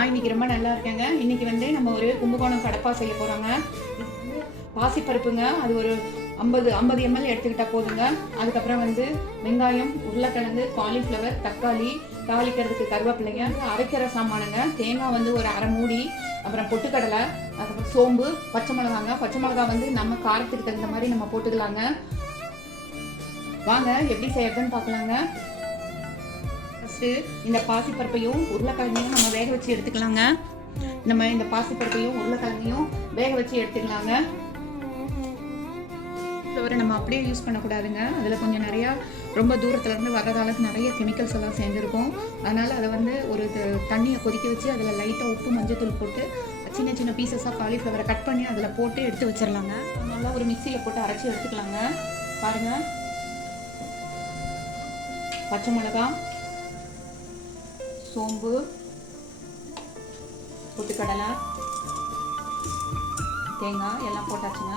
நான் இன்னைக்கு ரொம்ப நல்லா இருக்கேங்க. இன்னைக்கு வந்து நம்ம ஒரு கும்பகோணம் கடப்பா செய்ய போகிறோங்க. பாசிப்பருப்புங்க, அது ஒரு 50 ml எடுத்துக்கிட்டா போதுங்க. அதுக்கப்புறம் வந்து வெங்காயம், உருளைக்கிழங்கு, காலிஃப்ளவர், தக்காளி, தாளிக்கிறதுக்கு கருவேப்பிலைங்க, அரைக்கிற சாமானுங்க, தேங்காய் வந்து ஒரு அரை மூடி, அப்புறம் பொட்டுக்கடலை, அதுக்கப்புறம் சோம்பு, பச்சை மிளகாங்க. பச்சை மிளகா வந்து நம்ம காரத்துக்கு தகுந்த மாதிரி நம்ம போட்டுக்கலாங்க. வாங்க எப்படி செய்யறதுன்னு பார்க்கலாங்க. ஃபஸ்ட்டு இந்த பாசிப்பருப்பையும் உருளைக்கிழங்கையும் நம்ம வேக வச்சு எடுத்துக்கலாங்க. நம்ம இந்த பாசிப்பருப்பையும் உருளைக்கிழங்கையும் வேக வச்சு எடுத்துக்கலாங்க. ஃப்ளவரை நம்ம அப்படியே யூஸ் பண்ணக்கூடாதுங்க. அதில் கொஞ்சம் நிறையா ரொம்ப தூரத்துலேருந்து வர்றதால நிறைய கெமிக்கல்ஸ் எல்லாம் சேர்ந்துருக்கும். அதனால் அதை வந்து ஒரு தண்ணியை கொதிக்க வச்சு அதில் லைட்டாக உப்பு மஞ்சத்தூள் போட்டு சின்ன சின்ன பீசஸாக காலிஃப்ளவரை கட் பண்ணி அதில் போட்டு எடுத்து வச்சிடலாங்க. நல்லா ஒரு மிக்சியில் போட்டு அரைச்சி எடுத்துக்கலாங்க. பாருங்கள், பச்சை மிளகா, சோம்பு, பொட்டுக்கடலை, தேங்காய் எல்லாம் போட்டாச்சுங்க.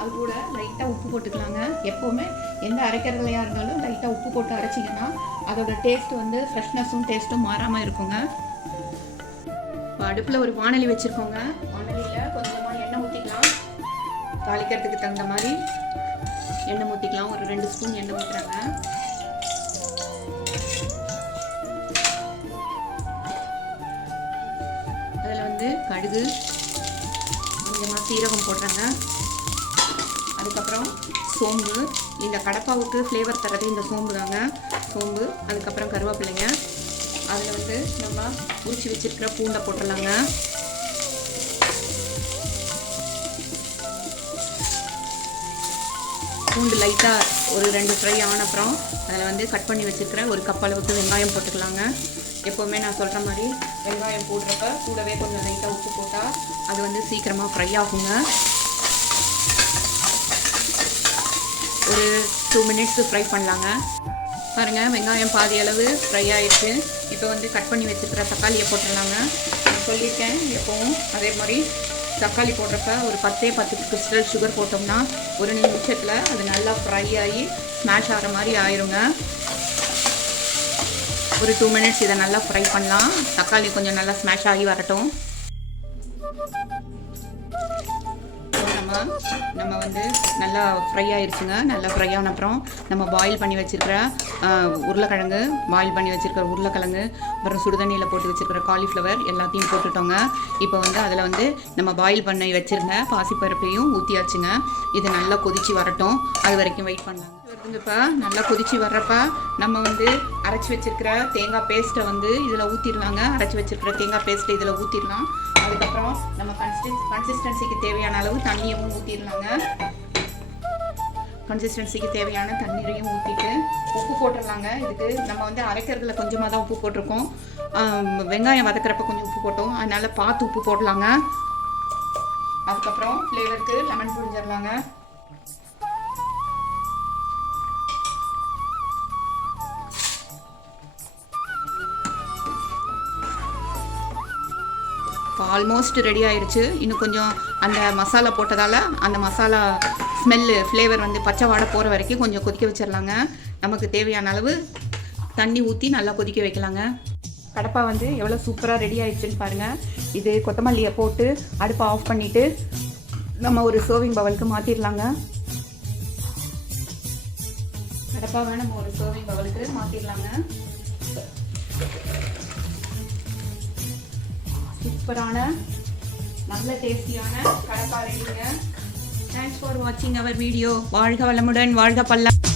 அது கூட லைட்டாக உப்பு போட்டுக்கலாங்க. எப்போவுமே எந்த அரைக்கிறதுலையாக இருந்தாலும் லைட்டாக உப்பு போட்டு அரைச்சிங்கன்னா அதோட டேஸ்ட் வந்து ஃப்ரெஷ்னஸும் டேஸ்ட்டும் மாறாமல் இருக்குங்க. இப்போ அடுப்பில் ஒரு வாணலி வச்சுருக்கோங்க. வாணலியில் கொஞ்சமாக எண்ணெய் ஊற்றிக்கலாம். தாளிக்கிறதுக்கு தகுந்த மாதிரி எண்ணெய் ஊற்றிக்கலாம். ஒரு 2 ஸ்பூன் எண்ணெய் ஊற்றுறாங்க. அதில் வந்து கடுகு, கொஞ்சமாக சீரகம் போடுறாங்க. அதுக்கப்புறம் சோம்பு, இந்த கடப்பாவுக்கு ஃப்ளேவர் தரது இந்த சோம்பு தாங்க. சோம்பு, அதுக்கப்புறம் கருவேப்பிலைங்க. அதில் வந்து நம்ம உரிச்சு வச்சுருக்கிற பூண்டை போட்டுடலாங்க. பூண்டு லைட்டாக ஒரு 2 ஃப்ரை ஆன அப்புறம் அதில் வந்து கட் பண்ணி வச்சுருக்கிற ஒரு கப் அளவுக்கு வெங்காயம் போட்டுக்கலாங்க. எப்போவுமே நான் சொல்கிற மாதிரி வெங்காயம் போடுறப்ப கூடவே கொஞ்சம் லைட்டாக உப்பு போட்டால் அது வந்து சீக்கிரமாக ஃப்ரை ஆகுங்க. ஒரு 2 மினிட்ஸ் ஃப்ரை பண்ணலாங்க. பாருங்கள், வெங்காயம் பாதி அளவு ஃப்ரை ஆகிடுச்சு. இப்போ வந்து கட் பண்ணி வச்சுருக்கிற தக்காளியை போட்டுடலாங்க. நான் சொல்லியிருக்கேன் எப்போவும் அதே மாதிரி தக்காளி போடுறப்ப ஒரு 10 கிறிஸ்டல் சுகர் போட்டோம்னா 1 நிமிஷத்தில் அது நல்லா ஃப்ரை ஆகி ஸ்மாஷ் ஆகிற மாதிரி ஆயிருங்க. ஒரு 2 மினிட்ஸ் இதை நல்லா ஃப்ரை பண்ணலாம். தக்காளி கொஞ்சம் நல்லா ஸ்மாஷ் ஆகி வரட்டும். நம்ம வந்து நல்லா ஃப்ரை ஆயிடுச்சுங்க. நல்லா ஃப்ரை ஆன அப்புறம் நம்ம பாயில் பண்ணி வச்சுருக்கிற உருளைக்கிழங்கு, அப்புறம் சுடுதண்ணியில் போட்டு வச்சுருக்கிற காலிஃப்ளவர் எல்லாத்தையும் போட்டுட்டோங்க. இப்போ வந்து அதில் வந்து நம்ம பாயில் பண்ணி வச்சுருந்த பாசிப்பருப்பையும் ஊற்றியாச்சுங்க. இது நல்லா கொதித்து வரட்டும். அது வரைக்கும் வெயிட் பண்ணலாங்க. இப்போ நல்லா கொதித்து வர்றப்ப நம்ம வந்து அரைச்சி வச்சுருக்கிற தேங்காய் பேஸ்ட்டை வந்து இதில் ஊற்றிடலாங்க. அரைச்சி வச்சுருக்கிற தேங்காய் பேஸ்ட்டை இதில் ஊற்றிடலாம். அதுக்கப்புறம் நம்ம கன்சிஸ்டன்சிக்கு தேவையான அளவு தண்ணியவும் ஊற்றிடலாங்க. கன்சிஸ்டன்சிக்கு தேவையான தண்ணீரையும் ஊற்றிட்டு உப்பு போட்டுடலாங்க. இதுக்கு நம்ம வந்து அரைக்கிறதுல கொஞ்சமாக தான் உப்பு போட்டிருக்கோம். வெங்காயம் வதக்கிறப்ப கொஞ்சம் உப்பு போட்டோம். அதனால் பார்த்து உப்பு போடலாங்க. அதுக்கப்புறம் ஃப்ளேவருக்கு லெமன் புழிஞ்சிடலாங்க. ஆல்மோஸ்ட் ரெடி ஆயிடுச்சு. இன்னும் கொஞ்சம் அந்த மசாலா போட்டதால் அந்த மசாலா ஸ்மெல்லு ஃப்ளேவர் வந்து பச்சை வாடை போகிற வரைக்கும் கொஞ்சம் கொதிக்க வச்சிடலாங்க. நமக்கு தேவையான அளவு தண்ணி ஊற்றி நல்லா கொதிக்க வைக்கலாங்க. கடப்பா வந்து எவ்வளோ சூப்பராக ரெடி ஆயிடுச்சுன்னு பாருங்கள். இது கொத்தமல்லியை போட்டு அடுப்பை ஆஃப் பண்ணிவிட்டு நம்ம ஒரு சர்விங் பவுலுக்கு மாற்றிடலாங்க. கடப்பாவை நம்ம ஒரு சர்விங் பவுலுக்கு மாற்றிடலாங்க. சூப்பரான நல்ல டேஸ்டியான கடப்பா ரெடிங்க. தேங்க்ஸ் ஃபார் வாட்சிங் அவர் வீடியோ. வாழ்க வளமுடன், வாழ்க பல்லாண்டு.